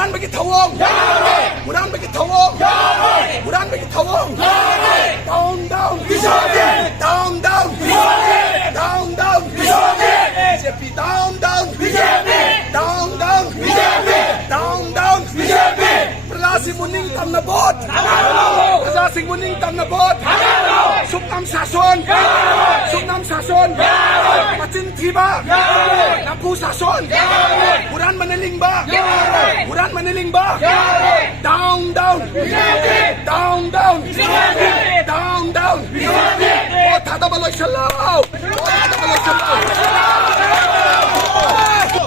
हुरानबगी थवों हुरानबगी थवों हुरानबगी थवों down down down down down down BJP down down down down down down प्रजा सिंह मुनिंग तमना बोट प्रजा सिंह मुनिंग तमना बोट सुकनाम सासन macin tiba napu sason huran maniling ba down down down down down down oh thada baloy salaw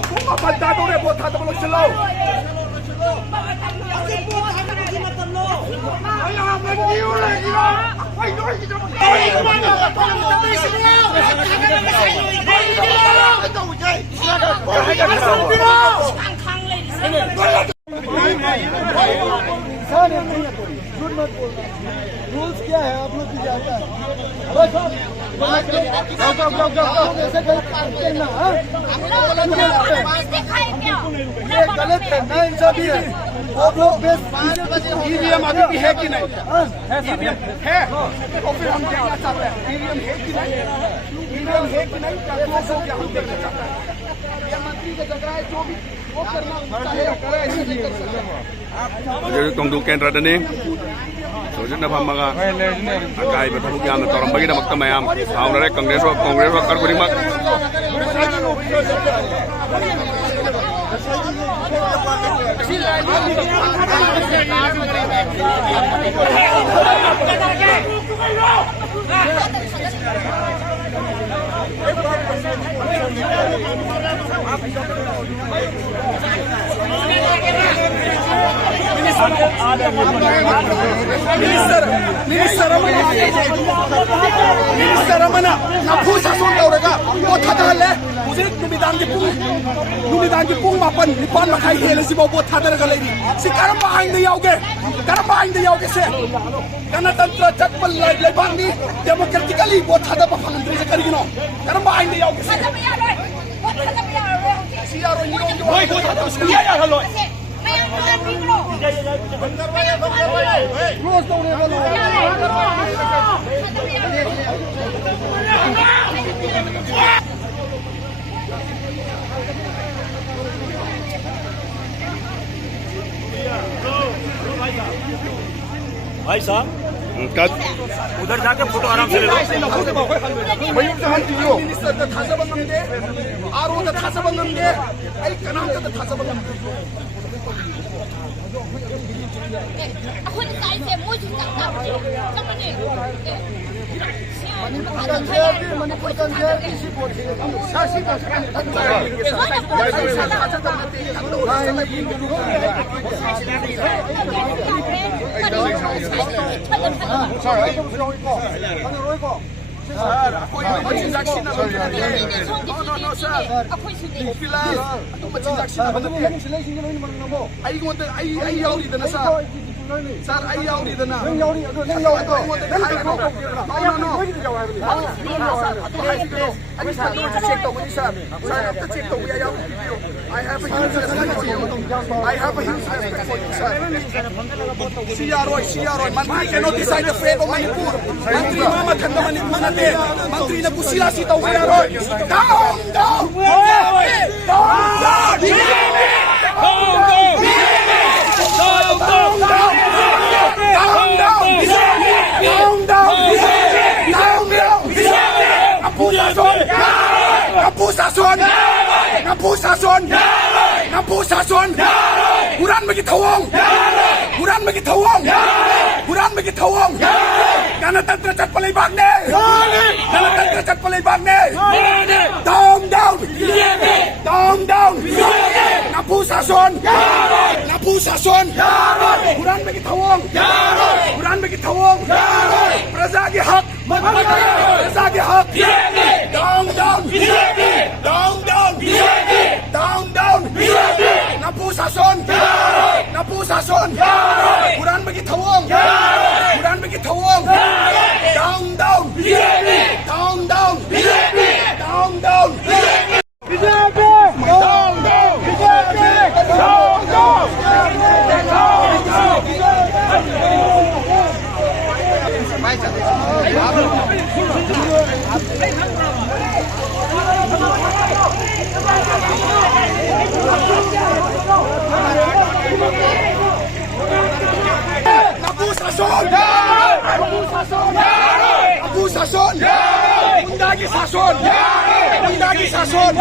kung mapaldado re bo thada baloy salaw rules क्या है आप लोग की जाता है ऐसे करते ना ये गलत है ना इंसाफी है आप लोग ईवीएम अभी भी है कि नहीं ईवीएम है तो फिर हम देखना चाहते हैं ईवीएम है कि नहीं क्या हम देखना चाहते हैं ये मंत्री की जगह है जो भी वो करना चाहे ऐसे नहीं कर सकते तोंदू केंद्र दने सोजन फमगा अकाई बथबु याम तोरंबगी दमक मयाम साउनरे कांग्रेस वर्कर खुदिमक Minister Ramana napu sason tawraga o thadale hujik numidan gi pung mapan nipan makai hele si bo thadaraga lebi si karamba aing de yauge se ganatantra chatpal leibang ni democratically bo thadaba phanandre se karigino karamba aing de yauge se siaro ni oi bo thadaba se ya haloi close down भाई साहब उधर जाके photo आराम से ले लो minister का थासा बंगम दे आरो का थासा बंगम दे आई कनाम का थासा बंगम दे अखोन साइड से मुझ जाता है समझे Sir, I yauri dana. I have a huge respect for you. I have a huge respect for you, sir. CRO, Mantri cannot decide the fate of Manipur. Mantri Mama Thanda Manipur nate. Mantri na kusila sita CRO. Down, down, Napu sason huran bagi thawong ganatantra chatpalai bagne down napu sason huran bagi thawong praja ki hak down napu sason huran bagi thawong down sason! Abusason! Abusason! Undagi sason! Undagi sason!